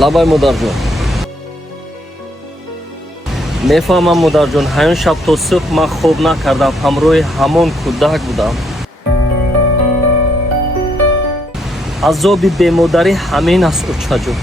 лабай модарҷон. Мефаҳмам модарҷон, ҳаён шаб то субҳ ман хоб накардам, ҳамроҳи ҳамон кӯдак будам. азоби бемодарӣ ҳамин аст учаҷон.